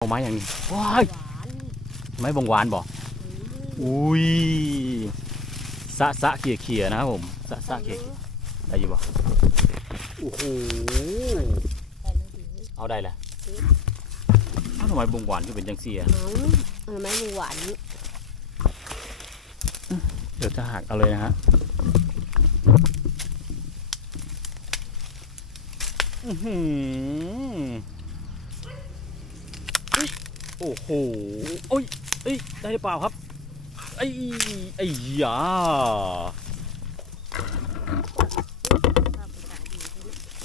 เอาไม้อย่างนี้ว้ายไม้บงหวานบอกอุ้ยสะสะเขี่ยเขี่ยๆนะครับผมสะสะเขี่ยๆได้อยู่บ่โอ้โหเอาได้แหละเอ้าทำไมบงหวานก็เป็นจังเสียเอาเออไม้หวานเดี๋ยวจะหักเอาเลยนะฮะอื้อหืออุ๊ย โอ้โหโอ้ยเอ้ย ได้หรือเปล่าครับ ไอ้ ไอ้ยา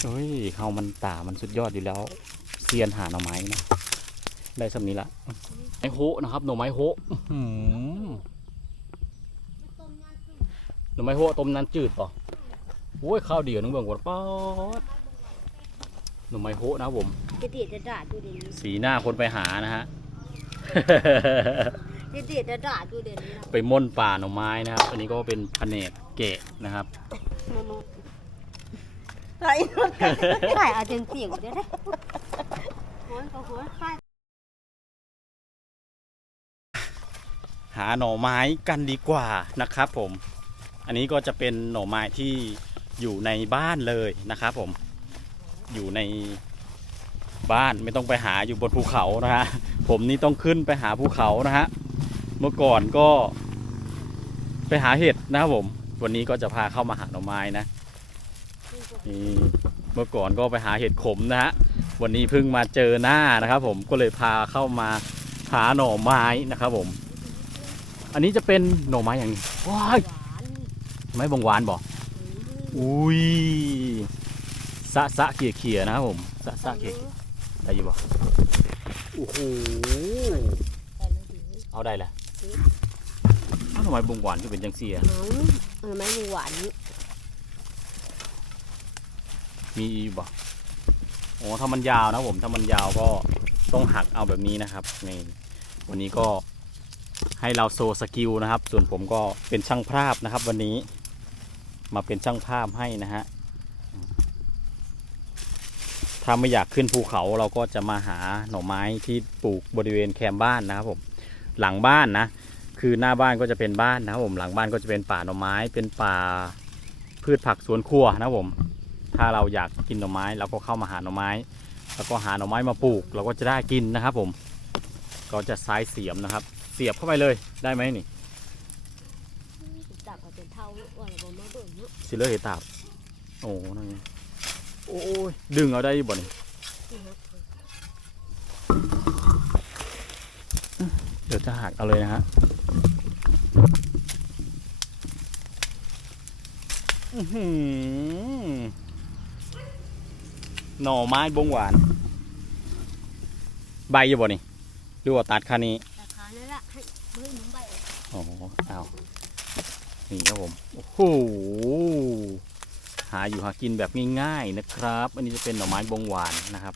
เฮ้ยเขามันตามันสุดยอดอยู่แล้ว เซียนหาหน่อไม้นะ ได้สำนี้ละไม้โฮะนะครับ หน่อไม้โฮะอื้อหือหน่อไม้โหต้มน้ำจืดป่ะโอ้ยข้าวเดียวนึงเบิ่งก่อนป๊อดหน่อไม้โหนะผมจะเดียดจะด่าดูด่นนี้สีหน้าคนไปหานะฮะ เดียดจะด่าดูเด่นนี้นะไปม่อนป่าหน่อไม้นะครับ อันนี้ก็เป็นแผนกเกะนะครับไรไข่อาจจะเสียงเดี๋ยวได้หัวก็หัวไข่หาหน่อไม้กันดีกว่านะครับผม อันนี้ก็จะเป็นหน่อไม้ที่อยู่ในบ้านเลยนะครับผม อยู่ใน บ้านไม่ต้องไปหาอยู่บนภูเขานะฮะผมนี่ต้องขึ้นไปหาภูเขานะฮะเมื่อก่อนก็ ไปหาเห็ดนะครับผม วันนี้ก็จะพาเข้ามาหาหน่อไม้นะนี่เมื่อก่อนก็ไปหาเห็ดขมนะฮะวันนี้เพิ่งมาเจอหน้านะครับ ผมก็เลยพาเข้ามาหาหน่อไม้นะครับผม อันนี้จะเป็นหน่อไม้อย่างนี้ว้ายไม้บงหวานบอกอุ้ยสะสะเขี่ยเขี่ยนะครับผมสะสะเขี่ย ได้อยู่บ่โอ้โหเอาได้แหละเอ้าทำไมบงหวานก็เป็นจังเสียเอาเออไม้หวานมีอีกบ่โอ้ถ้ามันยาวนะผมถ้ามันยาวก็ต้องหักเอาแบบนี้นะครับนี่วันนี้ก็ให้เราโซสกิลนะครับ ส่วนผมก็เป็นช่างภาพนะครับ วันนี้มาเป็นช่างภาพให้นะฮะ ถ้าไม่อยากขึ้นภูเขาเราก็จะมาหาหน่อไม้ที่ปลูกบริเวณแคมบ้านนะครับผมหลังบ้านนะ คือหน้าบ้านก็จะเป็นบ้านนะครับผมหลังบ้านก็จะเป็นป่าหน่อไม้ เป็นป่าพืชผักสวนครัวนะครับผม ถ้าเราอยากกินหน่อไม้เราก็เข้ามาหาหน่อไม้ แล้วก็หาหน่อไม้มาปลูก เราก็จะได้กินนะครับผม ก็จะซ้ายเสียมนะครับ เสียบเข้าไปเลยได้ไหมนี่จับเอาเป็นเท่าว่าเราบ่มาเบิ่งเนาะสิเลอร์เฮตาบโอ้นั่นไง โอ้ยดึงเอาได้บ่นี่เดี๋ยวจะหักเอาเลยนะฮะอื้อหือหน่อไม้บงหวาน ใบอยู่บ่นี่หรือว่าตัดค่านี้ราคานั่นละให้เบิ่งน้ำใบอ๋อเอานี่ครับผม โอ้โห หาอยู่หากินแบบง่ายๆนะครับ อันนี้จะเป็นหน่อไม้บงหวานนะครับ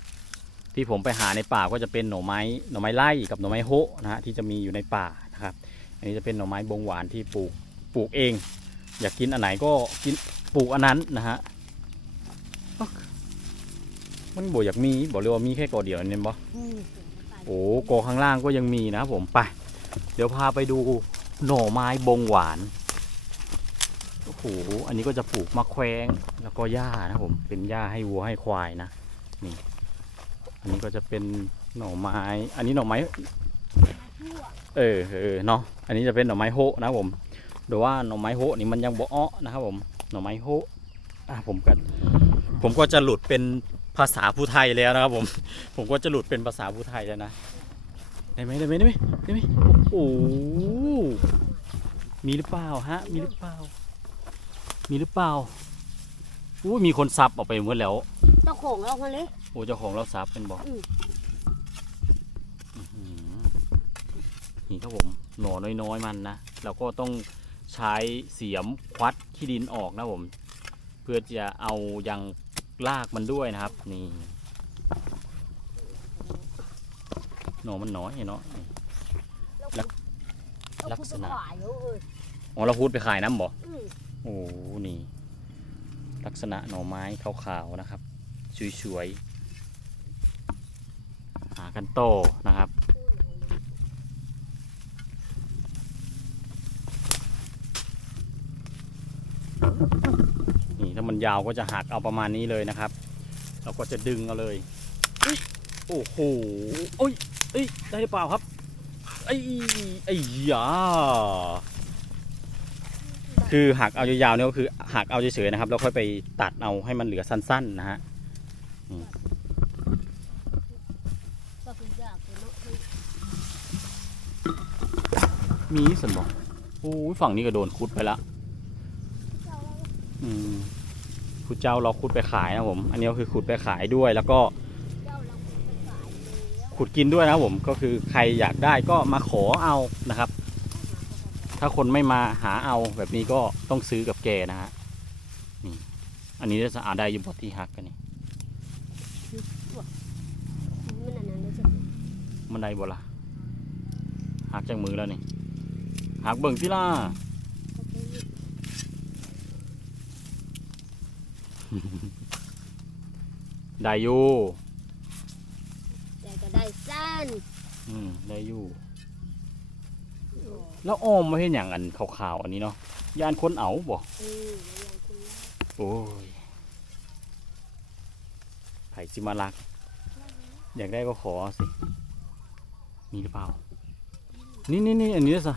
ที่ผมไปหาในป่าก็จะเป็นหน่อไม้หน่อไม้ไล่กับหน่อไม้โฮะนะฮะที่จะมีอยู่ในป่านะครับ อันนี้จะเป็นหน่อไม้บงหวานที่ปลูกปลูกเอง อยากกินอันไหนก็กินปลูกอันนั้นนะฮะมันบอกอยากมีบอกเลยว่ามีแค่กอเดียวเนี่ยบ่โอ้โกอข้างล่างก็ยังมีนะครับผมไป เดี๋ยวพาไปดูหน่อไม้บงหวาน โอ้โหอันนี้ก็จะปลูกมะแขวงแล้วก็หญ้านะผมเป็นหญ้าให้วัวให้ควายนะนี่ อันนี้ก็จะเป็นหน่อไม้ อันนี้หน่อไม้ เออเออเนาะอันนี้จะเป็นหน่อไม้โฮนะผมหรือว่าหน่อไม้โฮนี่มันยังบ่อ้อนะครับผมหน่อไม้โฮอะผมก็ผมก็จะหลุดเป็นภาษาผู้ไทยแล้วนะครับผม ผมก็จะหลุดเป็นภาษาผู้ไทยแล้วนะ ได้ไหมได้ไหมได้ไหมได้ไหมโอ้โหมีหรือเปล่าฮะ มีหรือเปล่า มีหรือเปล่าอู้มีคนซับออกไปหมดแล้ว เจ้าของเราคนเลยโอ้เจ้าของเราซับเป็นบอกอืม อื้อหือนี่ครับผม หน่อน้อยๆมันนะ เราก็ต้องใช้เสียมควัดขี้ดินออกนะผม เพื่อจะเอายังลากมันด้วยนะครับ นี่ หน่อมันน้อยเนาะ ลักลักษณะขายเอาเอ้ยอ๋อเราพูดไปขายน้ำบ่ อืมโอ้โหนี่ ลักษณะหน่อไม้ขาวๆนะครับ สวยๆ หากันโตนะครับนี่ถ้ามันยาวก็จะหักเอาประมาณนี้เลยนะครับ เราก็จะดึงเอาเลยอุ๊ยโอ้โหโอ้ยเอ้ยได้หรือเปล่าครับไอ้ไอ้ยา คือหักเอายาวๆเนี่ยก็คือหักเอาเฉยๆนะครับแล้วค่อยไปตัดเอาให้มันเหลือสั้นๆนะฮะมีสันบอกโอ้ฝั่งนี้ก็โดนคุดไปละอืมคุดเจ้าเราคุดไปขายนะผม อันนี้ก็คือขุดไปขายด้วยแล้วก็ขุดกินด้วยนะผมก็คือใครอยากได้ก็มาขอเอานะครับ ถ้าคนไม่มาหาเอาแบบนี้ก็ต้องซื้อกับแกนะฮะนี่อันนี้จะสะอาดได้อยุบที่หักกันนี่มันอันนั้นเลยจ้ะมันได้บ่ละหักจากมือแล้วนี่หักเบิ่งพี่ล่ะก็คือได้อยู่แต่ก็ได้สั้นอืมได้อยู่โอ้ แล้วอ้อมมาเห็นอย่างอันขาวๆอันนี้เนาะยานคนเอาบ่เออแล้วยังคุณโอ้ยไผ่จิมารัก อยากได้ก็ขอสิ มีหรือเปล่า นี่นี่นี่อันนี้สิ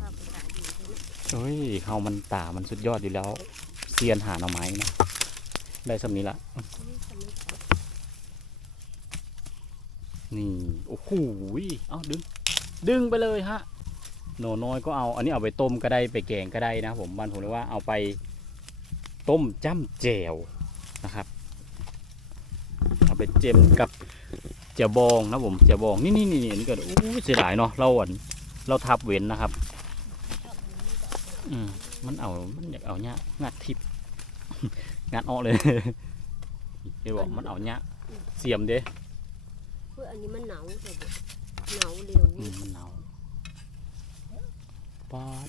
ภาพภาษาดีใช่ไหมเฮ้ยเขามันตามันสุดยอดอยู่แล้ว เซียนหาหน่อไม้นะ ได้สำนี้ละ นี่โอ้โหเอาดึง ดึงไปเลยฮะหน่อน้อยก็เอาอันนี้เอาไปต้มก็ได้ไปแกงก็ได้นะผมบ้านผมเรียกว่าเอาไปต้มจ้ำแจ่วนะครับ เอาไปเจมกับเจียบองนะผมเจียบองนี่นี่นี่นี่อันนี้ก็อู้เสียดายเนาะเราอันเราทับเว้นนะครับอืมมันเอามันอยากเอาเนี้ยงัดทิพย์งัดออกเลยเดี๋ยวบอกมันเอาเนี้ยเสียมเด้ เพื่ออันนี้มันหนาวแต่บ่หนาวเร็วอืมมันเนาปอด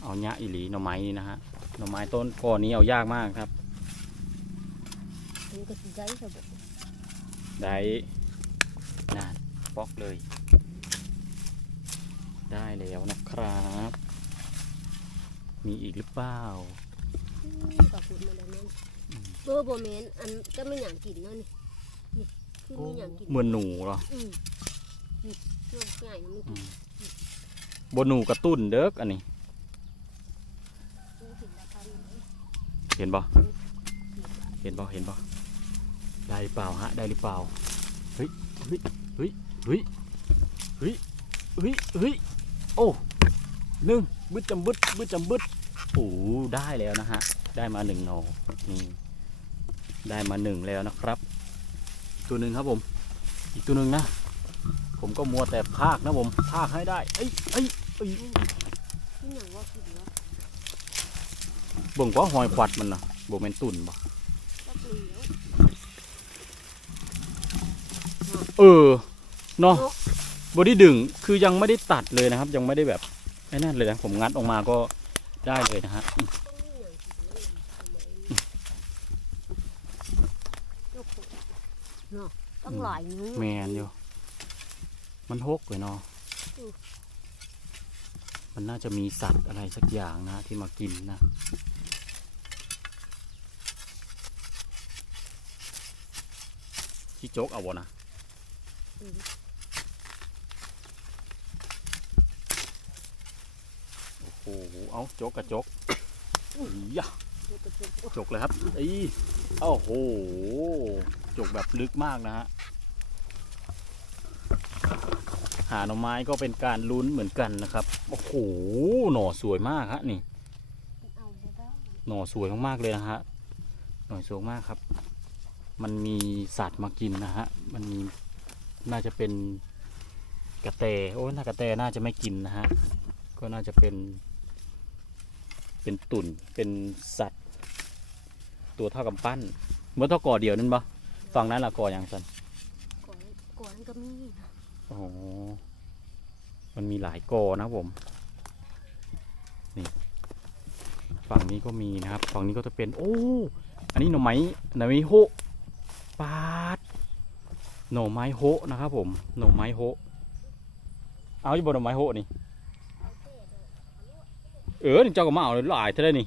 เอาเนี้ยอีหลีหน่อไม้นี่นะฮะหน่อไม้ต้นก่อนนี้เอายากมากครับ มันก็สิได้แต่บ่ได้นานปอกเลย ได้แล้วนะครับ มีอีกหรือเปล่าอืมก็ขุดมาแล้วนั่นเบอร์บ่แม่นอันก็ไม่อยากกินเนาะนี่นี่คื อไม่อยากกินเหมือนหนูเหรออืมนี่ช่วงใหญ่มันอืมบนหนูกระตุ้นเด้ออันนี้ กินกินราคาอยู่เลยเห็นปะเห็นปะเห็นปะได้หรือเปล่าฮะ ได้หรือเปล่า เฮ้ย เฮ้ย เฮ้ย เฮ้ย เฮ้ย เฮ้ย เฮ้ย โอ้หนึ่งบึดจำบึดบึดจำบึดโอ้ได้แล้วนะฮะ ได้มาหนึ่งหนอนี่ ได้มาหนึ่งแล้วนะครับ ตัวหนึ่งครับผม อีกตัวหนึ่งนะ ผมก็มัวแต่พากนะผมพากให้ได้ เอ้ยเอ้ยเอ้ยนี่องว่ากินเนาะเบิ่งว่าหอยขวัดมันนะโบแมนตุ่นบ่ก็เปลี่ยวเออเนาะบอดี้ดึงคือยังไม่ได้ตัดเลยนะครับ ยังไม่ได้แบบไอ้นั่นเลยนะผมงัดออกมาก็ได้เลยนะฮะ หลายนิ้วแมนอยู่ มันหกเลยเนาะมมันน่าจะมีสัตว์อะไรสักอย่างนะ ที่มากินนะที่โจ๊กเอาวะนะโอ้โหเอาโจ๊กกับโจ๊กอุ้ยยะจกเลยครับอีโอ้โหจกแบบลึกมากนะฮะ หาหน่อไม้ก็เป็นการลุ้นเหมือนกันนะครับ โอ้โห หน่อสวยมากฮะนี่ หน่อสวยมากๆเลยนะฮะ หน่อสวยมากครับ มันมีสัตว์มากินนะฮะ มันมีน่าจะเป็นกระแต โอ้ยน่ากระแตน่าจะไม่กินนะฮะ ก็น่าจะเป็น เป็นตุ่น เป็นสัตว์ ตัวเท่ากับปั้น เมื่อเท่าก่อเดียวนั่นปะฝั่งนั้นละก่ออย่างสันก่อนก่อนก็มีนะ โอ้มันมีหลายกอนะผม นี่ ฝั่งนี้ก็มีนะครับ ฝั่งนี้ก็จะเป็น โอ้ อันนี้หน่อไม้หน่อไม้โฮปาด หน่อไม้โฮนะครับผม หน่อไม้โฮเอาอยู่บนหน่อไม้โฮนี่ เออเจ้าก็มาเอาเลยหลายเท่าได้นี่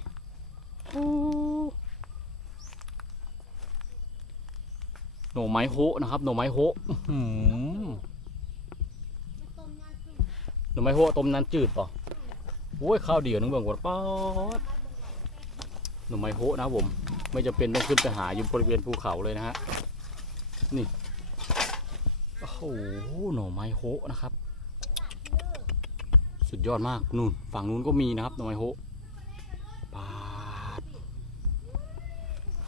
หน่อไม้โฮนะครับ หน่อไม้โฮะอื้อหือ ต้มยำจืด หน่อไม้โฮะต้มน้ำจืดป่ะโอ้ยข้าวเดียวนึงเบิ่งก่อนป๊อดหน่อไม้โฮนะผม ไม่จำเป็นต้องขึ้นไปหาอยู่บริเวณภูเขาเลยนะฮะ นี่ โอ้โห หน่อไม้โฮนะครับ สุดยอดมากนู่น ฝั่งนู้นก็มีนะครับ หน่อไม้โฮปาด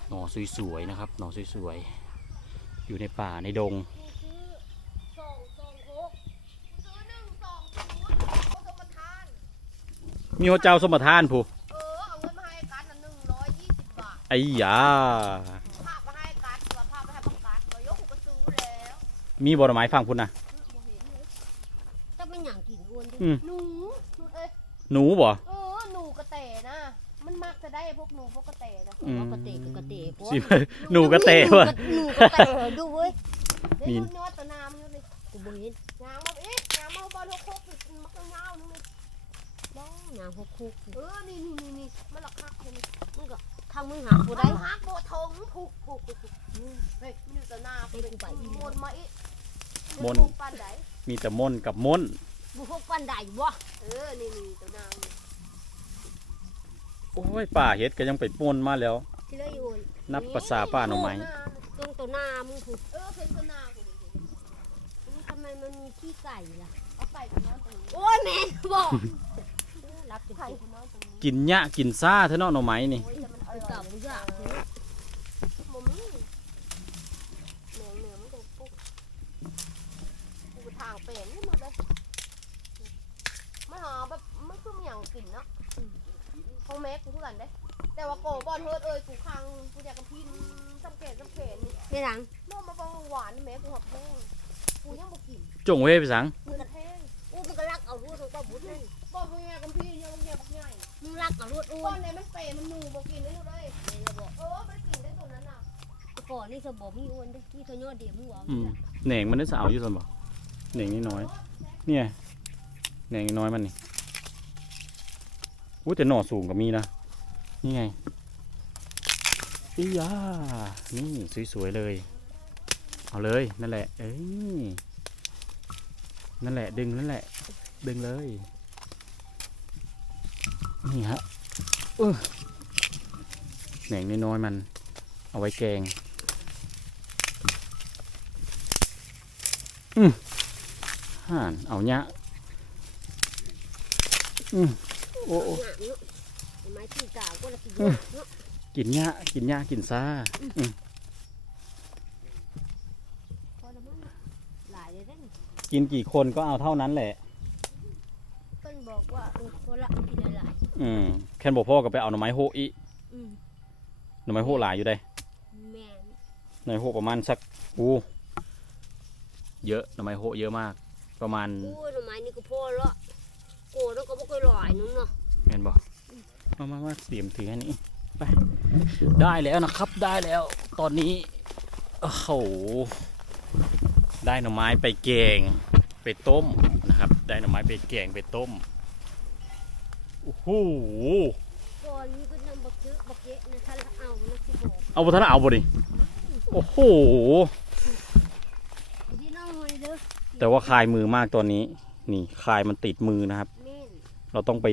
หน่อสวยๆนะครับ หน่อสวยๆ อยู่ในป่าในดง ซื้อสองสองหก ซื้อหนึ่งสองศูนย์เขาจะมาทาน มีหัวเจ้าสมทานผู้เออเอาเงินมาให้กันหนึ่งร้อยยี่สิบบาทไอ้ยาภาพมาให้กันตัวภาพมาให้ประกันตัวยกหูก็ซื้อแล้วมีบ่อไม้ฝั่งพุ่นนะโมเห็นเลยจะเป็นอย่างกินอ้วนด้วยอืมหนูหนูเอ้ยหนูบ่เออหนูกระเตะนะมันมักจะได้พวกหนูพวกกระเตะนะอืมว่ากระเตะกับกระเตะเพราะสิหนูกระเตะว่ะหนูกระเตะดูเว้ยเดี๋ยวมีดูเนื้อตัวน้ำนี่เลยกูบ่เห็นยางมาอีกยางมาบอลหกหกสิมันก็เงานึงเลย บ้องหนางหกคุกเออ นี่นี่นี่นี่มันหลักคักเลยนี่มึงก็ทางมึงหากูได้ได้ฮักโบทงผูกผูกผูกผูกเฮ้ยมันอยู่ตัวหน้าให้กูไปอีกมนมาอีกมนผูกปานไหนมีแต่ม่นกับม่นบุพกปันได้บ่เออ นี่นี่ตัวน้ำนี่โอ้ยป่าเฮ็ดก็ยังไปป่นมาแล้วที่เลยอยู่นับภาษาป่าหน่อไม้ตรงตัวหน้ามึงคือเออเป็นตัวหน้ากูดิมึงทำไมมันมีขี้ไก่ล่ะเอาไก่กูนอนตรงนี้โอ้ยแม่บอก รับจะไก่กินกูนอนตรงนี้กินหญ้ากินซ่าเท่าเนาะหน่อไม้นี่ โอ้ยแต่มันอกูร่กลัอบยมึงอยากซื้อมมี่เหนือเหนือมันจะปุ๊บกูทางเป็นนี่มาเลยมาหาแบบมันคือมันอย่างกินเนาะเขาแม็กกูทุกอันเด้ แต่ว่าโกบอลเฮิร์ดเอ้ยกูคังกูอยากกระพินสังเกตสังเกตนี่ไม่หลังนอกมาบางหวานนี่แม่กูหับแห้งกูยังบ่กินจงเว้ยไปสังกูจะแห้งอู้มึงก็รักเอารูดของป้าบุญ นี่บอกมึงไงกับพี่ยังมึงแกบักใหญ่มึงรักเอารูดอ้วก้อนนไหนมันเปรย์มันหนูบอกกินได้หนูเลยเลยจะบอกเออมันกินได้ตัวนั้นน่ะก่อนนี่สบอกมีอ้วนได้มีทอยอดเดียวมึงบอกอืมแหน่งมันได้สาวอยู่ซั่นบ่แหน่งนี่น้อย เนี่ยแหน่งนี่น้อยมันนี่อุ้ยแต่หน่อสูงก็มีนะ นี่ไงอียานี่สวยๆเลย เอาเลยนั่นแหละ เอ้ยนั่นแหละ ดึงนั่นแหละ ดึงเลย นี่ฮะแหน่งน้อยๆมันเอาไว้แกง อืมห่านเอาเนี้ยอืมโอ้โอ้กินเนี้ยกินเนี้ยกินซาอละมั้งหลายเลยได้กินกี่คนก็เอาเท่านั้นแหละเพิ่นบอกว่าคนละกินหลาย อืมแค่นบอกพ่อก็ไปเอาหน่อไม้โฮอีๆอืมหน่อไม้โฮหลายอยู่ได้แม่นหน่อไม้โฮประมาณสักอู้เยอะหน่อไม้โฮเยอะมาก ประมาณโอ้ยหน่อไม้นี่ก็พอละโกรธแล้วก็บ่ค่อยหลายนึงเนาะเห็นบอกมามามาเตรียมถืออันนี้ไปได้แล้วนะครับ ได้แล้ว ตอนนี้โอ้โหได้หน่อไม้ไปแกงไปต้มนะครับ ได้หน่อไม้ไปแกงไปต้ม โอ้โหก่อนนี้ก็นำบักเจอบักเกะนะท่านละเอานะสิบอกเอาบุทนเอาบ่ดิโอ้โหที่น้องหอยเด้อแต่ว่าคายมือมากตอนนี้ นี่คายมันติดมือนะครับแม่นเราต้องไป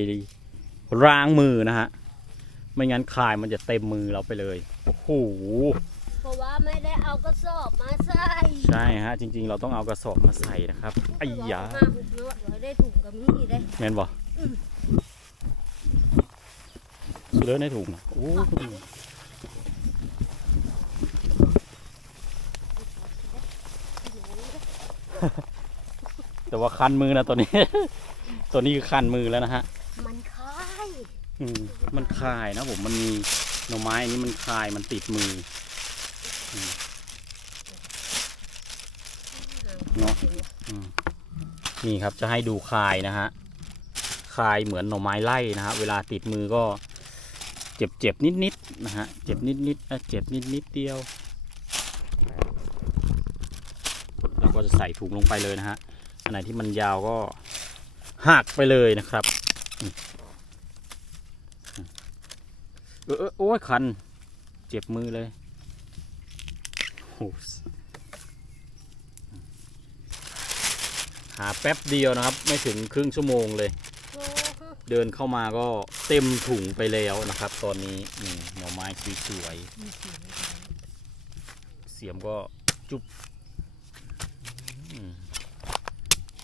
ล้างมือนะฮะไม่งั้นคายมันจะเต็มมือเราไปเลยโอ้โหเพราะว่าไม่ได้เอากระสอบมาใส่ใช่ฮะ จริง ๆ เราต้องเอากระสอบมาใส่นะครับไอ้ยาห้าหกเนาะเดี๋ยวได้ถุงกับมีได้ แม่นบ่ สุดเลยในถุงน่ะโอ้แต่ว่าคันมือนะตัวนี้ ตัวนี้คือคันมือแล้วนะฮะ มันคายอืมมันคายนะผมมันมีหน่อไม้อันนี้มันคายมันติดมือเนาะอืมนี่ครับจะให้ดูคายนะฮะคายเหมือนหน่อไม้ไล่นะฮะเวลาติดมือก็ เจ็บเจ็บนิดนิดๆนะฮะ เจ็บนิดนิดๆเอ้ยเจ็บนิดนิดเดียว เราก็จะใส่ถุงลงไปเลยนะฮะ อันไหนที่มันยาวก็หักไปเลยนะครับ เออเออโอ้ยคัน เจ็บมือเลยโอ้หาแป๊บเดียวนะครับ ไม่ถึงครึ่งชั่วโมงเลย เดินเข้ามาก็เต็มถุงไปแล้วนะครับ ตอนนี้นี่หน่อไม้สวยๆเสียมก็จุ๊บ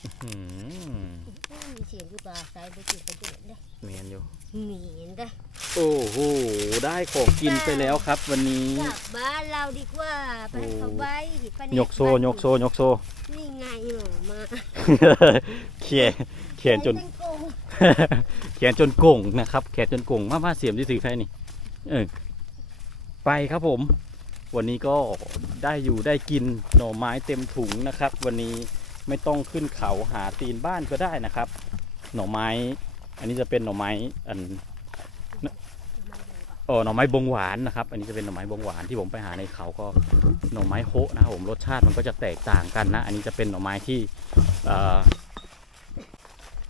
มอื้อหือมีเสียงคือปลาใส่ไปกินไปกินได้เมียนอยู่เหม็นได้โอ้โหได้ของกินไปแล้วครับ วันนี้กลับบ้านเราดีกว่าไปเขาไว้ไปเนยกโซยกโซยกโซนี่ไงหนูมาเขียนเขียนจนไปตั้งโกงเขียนจนโก่งนะครับแขนจนโก่งมามาเสียมที่ถือแค่นี่เออไปครับผม วันนี้ก็ได้อยู่ได้กินหน่อไม้เต็มถุงนะครับ วันนี้ ไม่ต้องขึ้นเขาหาตีนบ้านก็ได้นะครับ หน่อไม้ อันนี้จะเป็นหน่อไม้อันเออหน่อไม้บงหวานนะครับ อันนี้จะเป็นหน่อไม้บงหวานที่ผมไปหาในเขาก็หน่อไม้โฮะนะครับผมรสชาติมันก็จะแตกต่างกันนะ อันนี้จะเป็นหน่อไม้ที่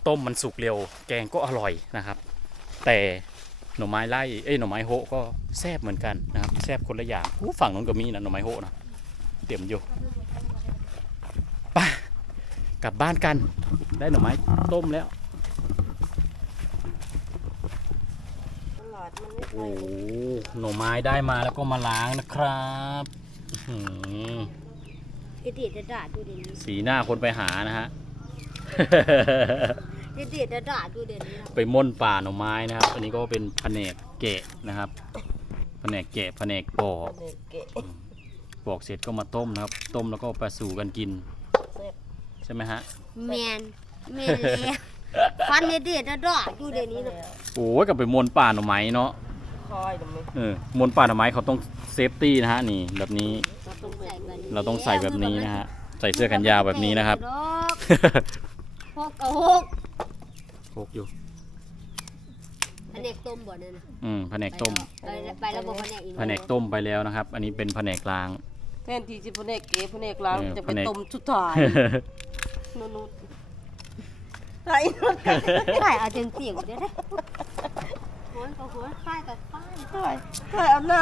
ต้มมันสุกเร็ว แกงก็อร่อยนะครับ แต่หน่อไม้ไล่เอ้ยหน่อไม้โฮะก็แซ่บเหมือนกันนะครับแซ่บคนละอย่างฝั่งนู้นก็มีนะหน่อไม้โฮะนะเตรียมอยู่ กลับบ้านกัน ได้หน่อไม้ต้มแล้วตลาดมันไม่โอ้โหหน่อไม้ได้มาแล้วก็มาล้างนะครับอื้อหือเด็ดเด็ดดาดดูเด่นนี้สีหน้าคนไปหานะฮะเด็ดเด็ดดาดดูเด่นนี้ไปม่นป่าหน่อไม้นะครับ อันนี้ก็เป็นแผนกแกะนะครับแผนกแกะแผนกปอกเด็กเกะปอกเสร็จก็มาต้มนะครับ ต้มแล้วก็ไปสู่กันกินแซ่บ ใช่ไหมฮะแมนแมนแล้วฟันเด็ดเด็ดดาดดูเด่นนี้นะโอ้ยกับไปมวนป่าหน่อไม้เนาะคอยดมเออมวนป่าหน่อไม้เขาต้องเซฟตี้นะฮะนี่แบบนี้เราต้องใส่แบบนี้เราต้องใส่แบบนี้นะฮะใส่เสื้อแขนยาวแบบนี้นะครับพกกระหกพกอยู่แผนกต้มบ่เนี่ยนะอืมแผนกต้มไปแล้วไปแล้วบอกแผนกอีกแผนกต้มไปแล้วนะครับ อันนี้เป็นแผนกล้างแทนที่จะพเนกเก๋พเนกล้างเออจะไปพเนกต้มสุดท้าย นุนุไอ้ใส่เอาจังเสียงเด้อเด้อหัวกับหัวค่ายกับป้ายถ่ายถ่ายเอาหน้า